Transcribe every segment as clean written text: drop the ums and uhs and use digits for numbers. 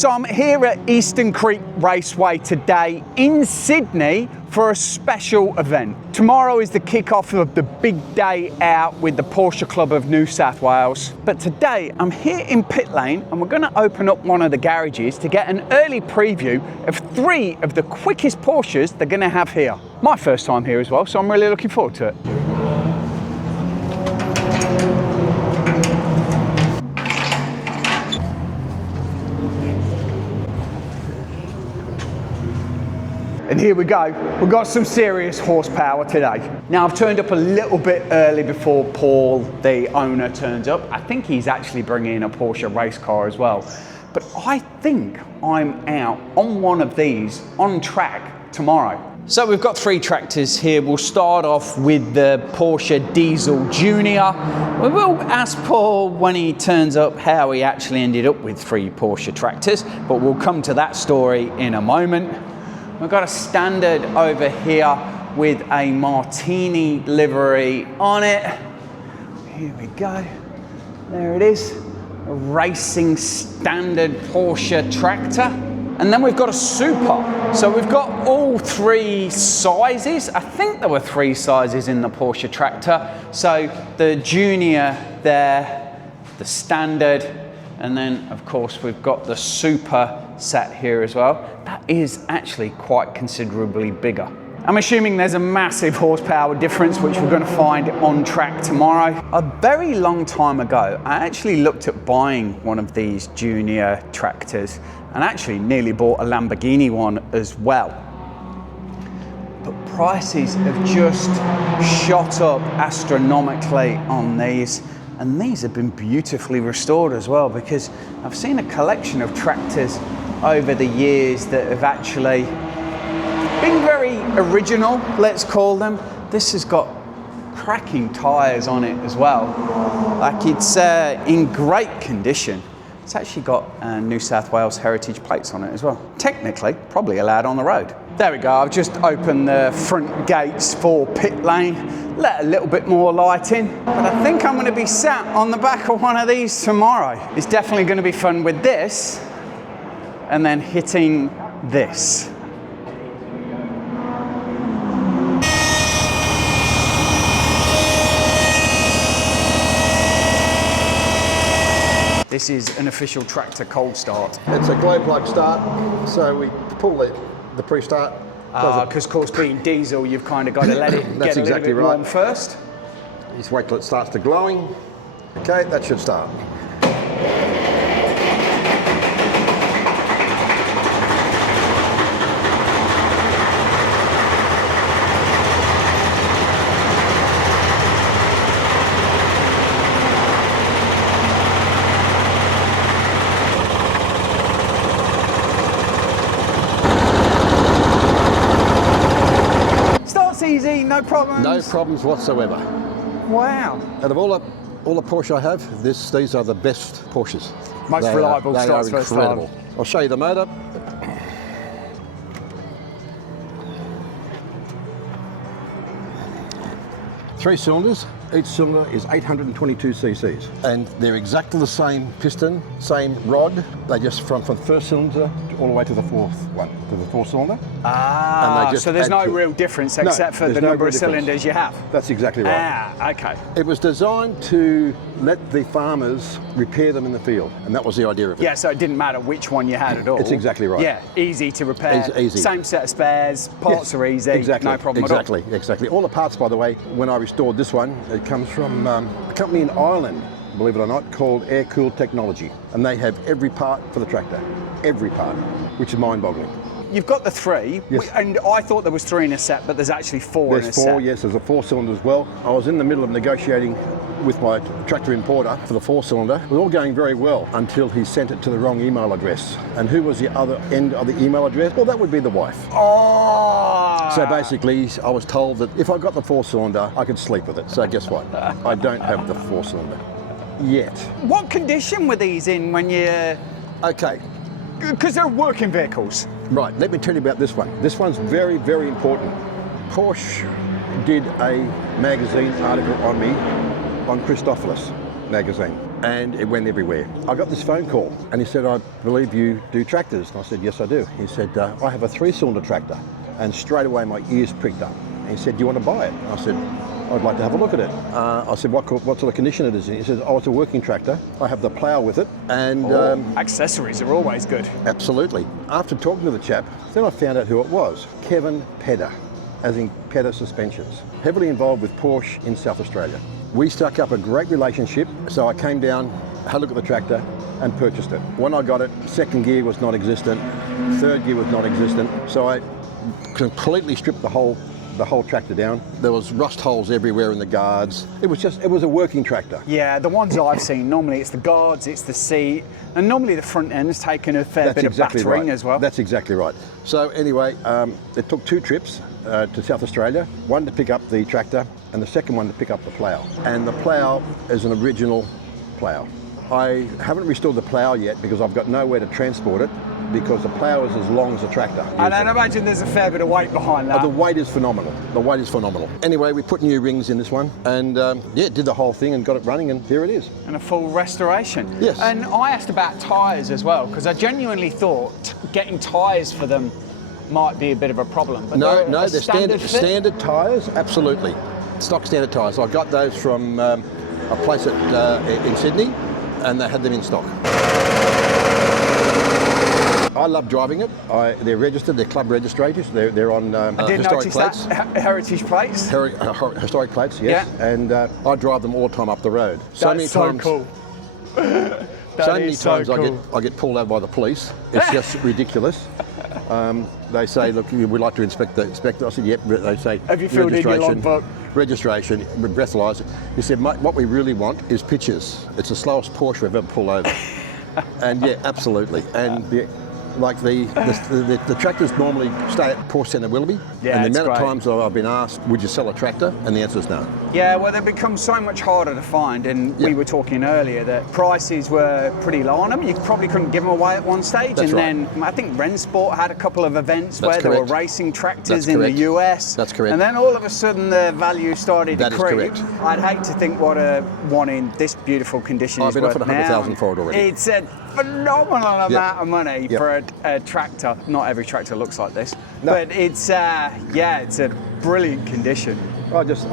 So I'm here at Eastern Creek Raceway today in Sydney for a special event. Tomorrow is the kickoff of the big day out with the Porsche Club of New South Wales. But today I'm here in pit lane and we're going to open up one of the garages to get an early preview of 3 of the quickest Porsches they're going to have here. My first time here as well, so I'm really looking forward to it. And here we go, we've got some serious horsepower today. Now I've turned up a little bit early before Paul, the owner, turns up. I think he's actually bringing in a Porsche race car as well. But I think I'm out on one of these on track tomorrow. So we've got 3 tractors here. We'll start off with the Porsche Diesel Junior. We will ask Paul when he turns up how he actually ended up with 3 Porsche tractors, but we'll come to that story in a moment. We've got a standard over here with a Martini livery on it. Here we go. There it is. A racing standard Porsche tractor. And then we've got a super. So we've got all 3 sizes. I think there were 3 sizes in the Porsche tractor. So the Junior there, the standard, and then of course we've got the super set here as well. That is actually quite considerably bigger. I'm assuming there's a massive horsepower difference, which we're going to find on track tomorrow. A very long time ago, I actually looked at buying one of these Junior tractors and actually nearly bought a Lamborghini one as well. But prices have just shot up astronomically on these. And these have been beautifully restored as well, because I've seen a collection of tractors over the years that have actually been very original, let's call them. This has got cracking tyres on it as well. Like, it's in great condition. It's actually got New South Wales heritage plates on it as well. Technically, probably allowed on the road. There we go, I've just opened the front gates for pit lane, let a little bit more light in. But I think I'm gonna be sat on the back of one of these tomorrow. It's definitely gonna be fun with this, and then hitting this. This is an official tractor cold start. It's a glow plug start, so we pull the pre-start. Because of course being diesel, you've kind of got to let it get a little bit warm first. Just wait till it starts to glowing. Okay, that should start. Easy, no problems? No problems whatsoever. Wow. Out of all the Porsche I have, these are the best Porsches. Most reliable starts first time. They are incredible. I'll show you the motor. Three cylinders. Each cylinder is 822 cc's. And they're exactly the same piston, same rod. They just from the first cylinder all the way to the fourth one, to the 4th cylinder. Ah, so there's no real difference except for the number of cylinders you have. That's exactly right. Ah, okay. It was designed to let the farmers repair them in the field, and that was the idea of it. Yeah, so it didn't matter which one you had at all. It's exactly right. Yeah, easy to repair. Easy. Same set of spares, parts are easy, exactly. no problem at all. Exactly. All the parts, by the way, when I restored this one, it comes from a company in Ireland, believe it or not, called Air Cooled Technology, and they have every part for the tractor, every part, which is mind-boggling. You've got the 3, yes. And I thought there was 3 in a set, but there's actually 4 in a set. There's 4, yes, there's a 4-cylinder as well. I was in the middle of negotiating with my tractor importer for the 4-cylinder. It was all going very well until he sent it to the wrong email address. And who was the other end of the email address? Well, that would be the wife. Oh! So basically, I was told that if I got the 4-cylinder, I could sleep with it. So guess what? I don't have the 4-cylinder yet. What condition were these in when you... Okay. Because they're working vehicles. Right, let me tell you about this one. This one's very, very important. Porsche did a magazine article on me on Christophilus magazine. and it went everywhere. I got this phone call and he said, I believe you do tractors. And I said, yes, I do. He said, I have a 3-cylinder tractor. And straight away my ears pricked up. And he said, do you want to buy it? And I said, I'd like to have a look at it. I said, what sort of condition it is in? He says, oh, it's a working tractor. I have the plough with it. And accessories are always good. Absolutely. After talking to the chap, then I found out who it was. Kevin Pedder, as in Pedder Suspensions. Heavily involved with Porsche in South Australia. We struck up a great relationship, so I came down, had a look at the tractor and purchased it. When I got it, second gear was non-existent, third gear was non-existent, so I completely stripped the whole tractor down. There was rust holes everywhere in the guards. It was a working tractor. Yeah, the ones I've seen, normally it's the guards, it's the seat, and normally the front end's taken a fair bit of battering as well. That's exactly right. So anyway, it took 2 trips to South Australia, one to pick up the tractor and the second one to pick up the plough. And the plough is an original plough. I haven't restored the plough yet because I've got nowhere to transport it, because the plough is as long as a tractor. And I imagine there's a fair bit of weight behind that. The weight is phenomenal. The weight is phenomenal. Anyway, we put new rings in this one and did the whole thing and got it running, and here it is. And a full restoration. Yes. And I asked about tyres as well, because I genuinely thought getting tyres for them might be a bit of a problem. But No, they're they're standard tyres, absolutely. Stock standard tyres. I got those from a place in Sydney, and they had them in stock. I love driving it. They're registered, they're club registrators, they're on historic plates. Heritage plates? Historic plates, yes. Yeah. And I drive them all the time up the road. That's so cool. So many times I get pulled over by the police. It's just ridiculous. They say, look, we'd like to inspect it. I said, yep. They say, have you filled in your logbook? Registration, breathalyzer. He said, mate, what we really want is pictures. It's the slowest Porsche we've ever pulled over. And yeah, absolutely. And the tractors normally stay at Porsche Centre Willoughby. Yeah, and the amount of times I've been asked, would you sell a tractor? And the answer is no. Yeah, well, they become so much harder to find, and we were talking earlier that prices were pretty low on them. You probably couldn't give them away at one stage. That's right. Then I think Rennsport had a couple of events where correct. they were racing tractors That's in correct. the US. That's correct. And then all of a sudden the value started to creep. That is correct. I'd hate to think what a one in this beautiful condition is worth now. I've been offered $100,000 for it already. It's a phenomenal amount of money for a tractor. Not every tractor looks like this, but it's it's a brilliant condition. As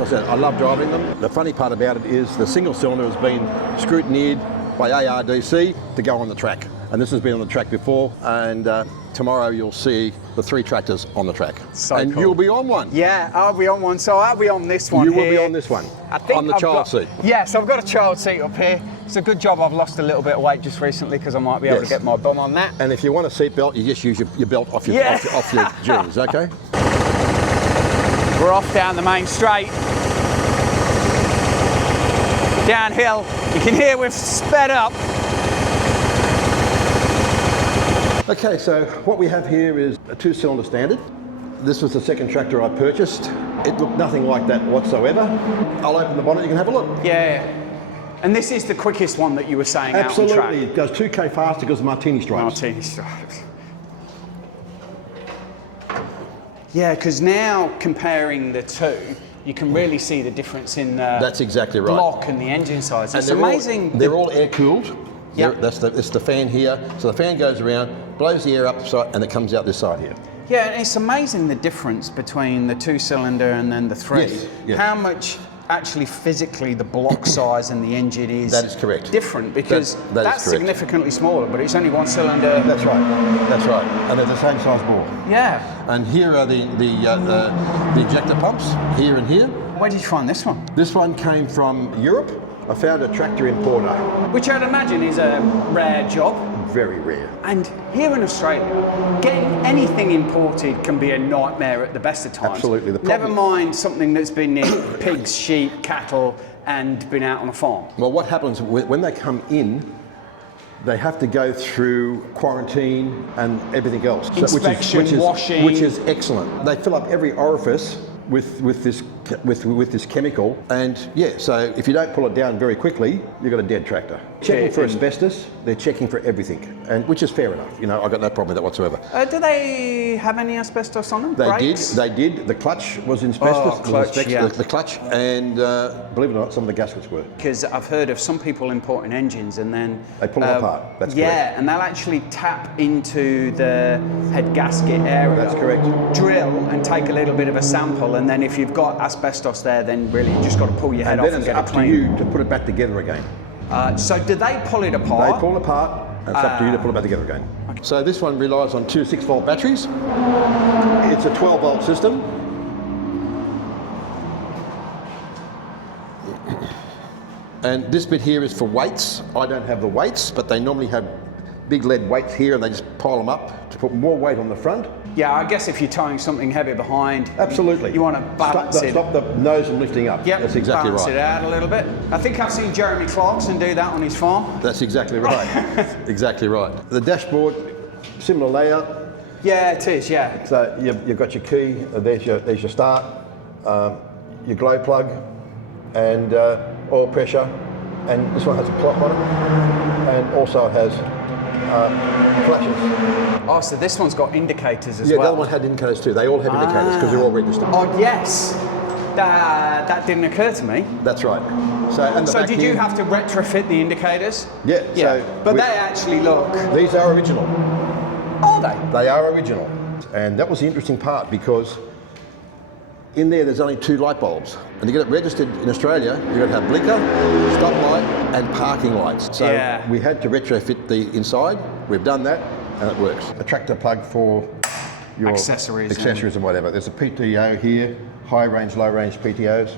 I said, I love driving them. The funny part about it is the single cylinder has been scrutineered by ARDC to go on the track, and this has been on the track before. And tomorrow you'll see the 3 tractors on the track, and cool. You'll be on one. Yeah, I'll be on one. So I'll be on this one. You will be on this one. I think on the child seat. Yes, I've got a child seat up here. It's a good job I've lost a little bit of weight just recently, because I might be able to get my bum on that. And if you want a seat belt, you just use your belt off your jeans, okay? We're off down the main straight. Downhill. You can hear we've sped up. Okay, so what we have here is a 2-cylinder standard. This was the second tractor I purchased. It looked nothing like that whatsoever. I'll open the bonnet, you can have a look. Yeah. And this is the quickest one that you were saying Absolutely. out on track. It goes 2K faster because of martini stripes. Martini stripes. Yeah, because now comparing the two, you can really see the difference in the That's exactly right. block and the engine size. It's and amazing. They're all air cooled. Yeah. It's the fan here. So the fan goes around, blows the air up and it comes out this side here. Yeah, and it's amazing the difference between the 2-cylinder and then the 3. Yes, yes. How much actually physically the block size and the engine is That is correct. different, because that's correct. Significantly smaller, but it's only 1 cylinder. That's right. And they're the same size bore. Yeah. And here are the ejector pumps, here and here. Where did you find this one? This one came from Europe. I found a tractor importer. Which I'd imagine is a rare job. Very rare. And here in Australia, getting anything imported can be a nightmare at the best of times. Absolutely. Never mind something that's been near pigs, sheep, cattle, and been out on a farm. Well, what happens when they come in, they have to go through quarantine and everything else. Inspection, washing. Which is excellent. They fill up every orifice with this with this chemical, and yeah, so if you don't pull it down very quickly, you've got a dead tractor. Checking for asbestos, they're checking for everything, and which is fair enough. You know, I've got no problem with that whatsoever. Do they have any asbestos on them? They did. The clutch was asbestos. The clutch, and believe it or not, some of the gaskets were. Because I've heard of some people importing engines and then they pull them apart. That's correct. And they'll actually tap into the head gasket area. That's correct. Drill and take a little bit of a sample, and then if you've got asbestos there, then really you just got to pull your head off and get it clean. Then it's up to you to put it back together again. So do they pull it apart? They pull it apart, and it's up to you to pull it back together again. Okay. So this one relies on two 6-volt batteries. It's a 12-volt system. And this bit here is for weights. I don't have the weights, but they normally have big lead weights here, and they just pile them up to put more weight on the front. Yeah, I guess if you're towing something heavy behind, absolutely, you want to balance it. Stop the nose from lifting up. Yep, that's exactly balance right. it out a little bit. I think I've seen Jeremy Clarkson do that on his farm. That's exactly right. Exactly right. The dashboard, similar layout. Yeah, it is. Yeah. So you've got your key. There's your start, your glow plug, and oil pressure. And this one has a clock on it, and also has flashes. Oh, so this one's got indicators as well. Yeah, the other one had indicators too. They all have indicators because they're all registered. Oh, yes. That didn't occur to me. That's right. So did you have to retrofit the indicators? Yeah. Yeah. But they actually look... These are original. Are they? They are original. And that was the interesting part, because in there's only 2 light bulbs. And to get it registered in Australia, you've got to have blinker, stop light, and parking lights. So we had to retrofit the inside. We've done that, and it works. A tractor plug for your accessories and whatever. There's a PTO here, high range, low range PTOs.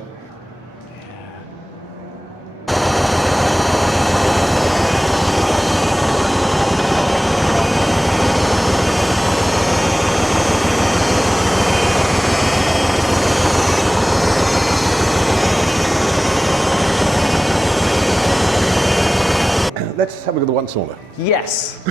Let's have a look at the 1-cylinder. Yes.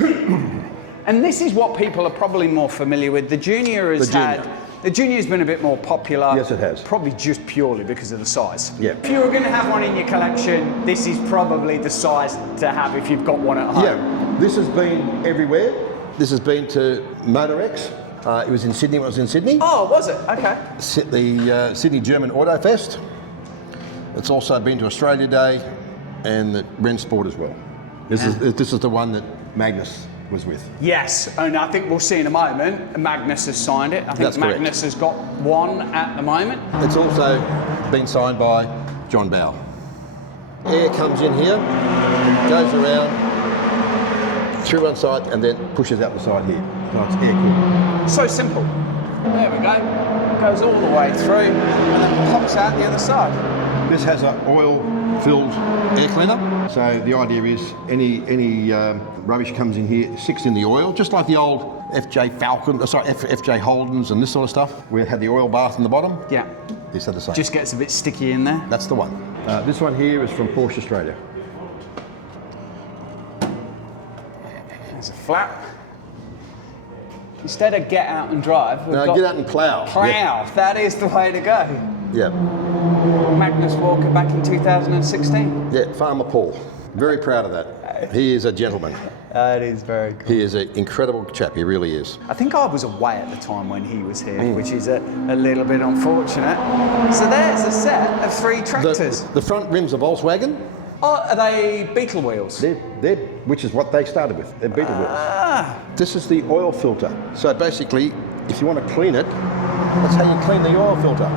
And this is what people are probably more familiar with. The Junior has been a bit more popular. Yes, it has. Probably just purely because of the size. Yeah. If you were going to have one in your collection, this is probably the size to have if you've got one at home. Yeah. This has been everywhere. This has been to MotorX. It was in Sydney when I was in Sydney. Oh, was it? Okay. The Sydney German Auto Fest. It's also been to Australia Day and the Rensport as well. This is the one that Magnus was with. Yes, and I think we'll see in a moment, Magnus has signed it. I think That's Magnus has got one at the moment. It's also been signed by John Bow. Air comes in here, goes around, through one side, and then pushes out the side here. So it's air cooled. So simple. There we go. Goes all the way through, and then pops out the other side. This has an oil-filled air cleaner. So the idea is any rubbish comes in here, sticks in the oil, just like the old FJ Holdens and this sort of stuff. We had the oil bath in the bottom. Yeah. This had the same. Just gets a bit sticky in there. That's the one. This one here is from Porsche Australia. There's a flap. Instead of get out and drive, we've got get out and plough. Plough. Yep. That is the way to go. Yeah. Magnus Walker back in 2016. Yeah, Farmer Paul. Very proud of that. He is a gentleman. That is very cool. He is an incredible chap, he really is. I think I was away at the time when he was here, which is a little bit unfortunate. So there's a set of 3 tractors. The front rims are Volkswagen. Oh, are they Beetle wheels? They're, which is what they started with. They're Beetle wheels. This is the oil filter. So basically, if you want to clean it, that's how you clean the oil filter.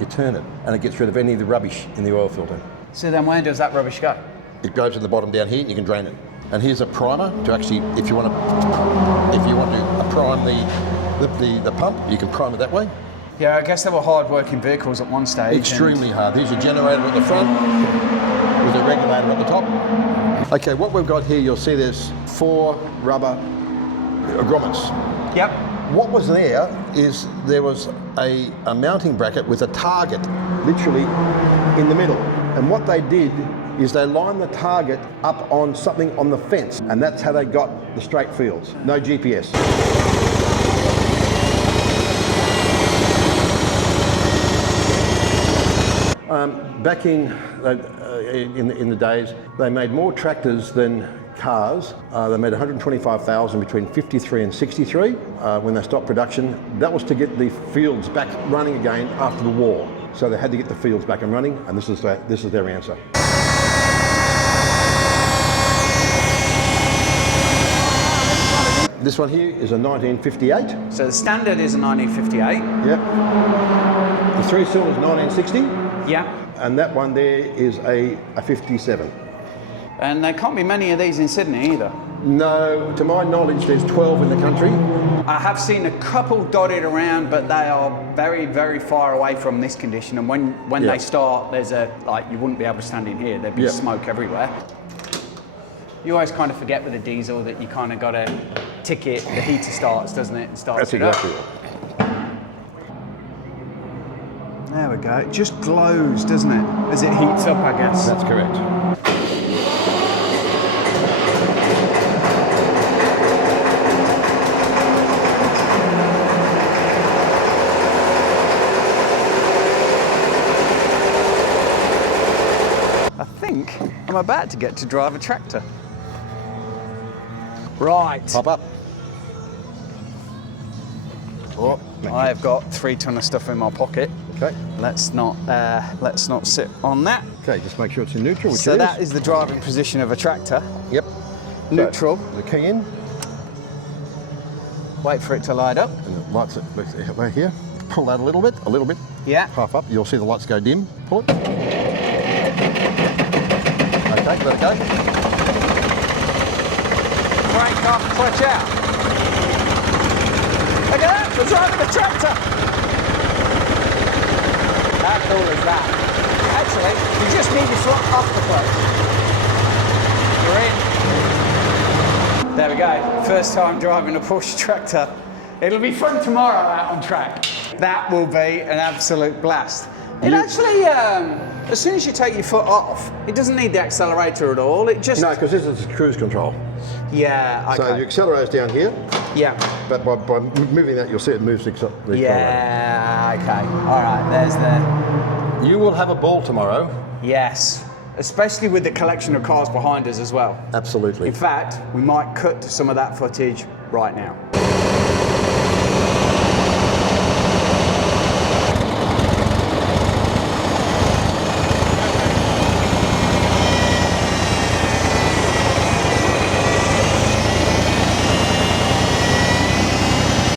You turn it, and it gets rid of any of the rubbish in the oil filter. So then where does that rubbish go? It goes in the bottom down here, and you can drain it. And here's a primer to actually, if you want to prime the pump, you can prime it that way. Yeah, I guess they were hard-working vehicles at one stage. Extremely hard. Here's your generator at the front with a regulator at the top. Okay, what we've got here, you'll see there's 4 rubber grommets. Yep. What was there is there was a mounting bracket with a target literally in the middle. And what they did is they lined the target up on something on the fence, and that's how they got the straight fields. No GPS. back in the days, they made more tractors than cars. They made 125,000 between 53 and 63 when they stopped production. That was to get the fields back running again after the war. So they had to get the fields back and running, and this is their answer. This one here is a 1958. So the standard is a 1958. Yep. The 3-cylinder is 1960. Yeah. And that one there is a 57. And there can't be many of these in Sydney either. No, to my knowledge, there's 12 in the country. I have seen a couple dotted around, but they are very, very far away from this condition. And when they start, there's you wouldn't be able to stand in here. There'd be smoke everywhere. You always kind of forget with a diesel that you kind of got to tick it. The heater starts, doesn't it? And starts it up. That's exactly right. There we go. It just glows, doesn't it? As it heats up, I guess. That's correct. I think I'm about to get to drive a tractor. Right. Pop up. Oh, I've got 3 ton of stuff in my pocket. Okay. Let's not sit on that. Okay, just make sure it's in neutral. So that is the driving position of a tractor. Yep. Neutral. So the key in. Wait for it to light up. And the lights right here. Pull that a little bit. Yeah. Half up. You'll see the lights go dim. Pull it. Okay, let it go. Crank off, clutch out. Look at that, we're driving a tractor. How cool is that? Actually, you just need your foot off the clutch. You're in. There we go, first time driving a Porsche tractor. It'll be fun tomorrow out on track. That will be an absolute blast. It actually, as soon as you take your foot off, it doesn't need the accelerator at all. It just... No, because this is cruise control. Yeah, okay. So your accelerator's down here. Yeah. But by moving that, you'll see it moves the accelerator. Yeah, okay. All right, there's the... You will have a ball tomorrow. Yes, especially with the collection of cars behind us as well. Absolutely. In fact, we might cut to some of that footage right now.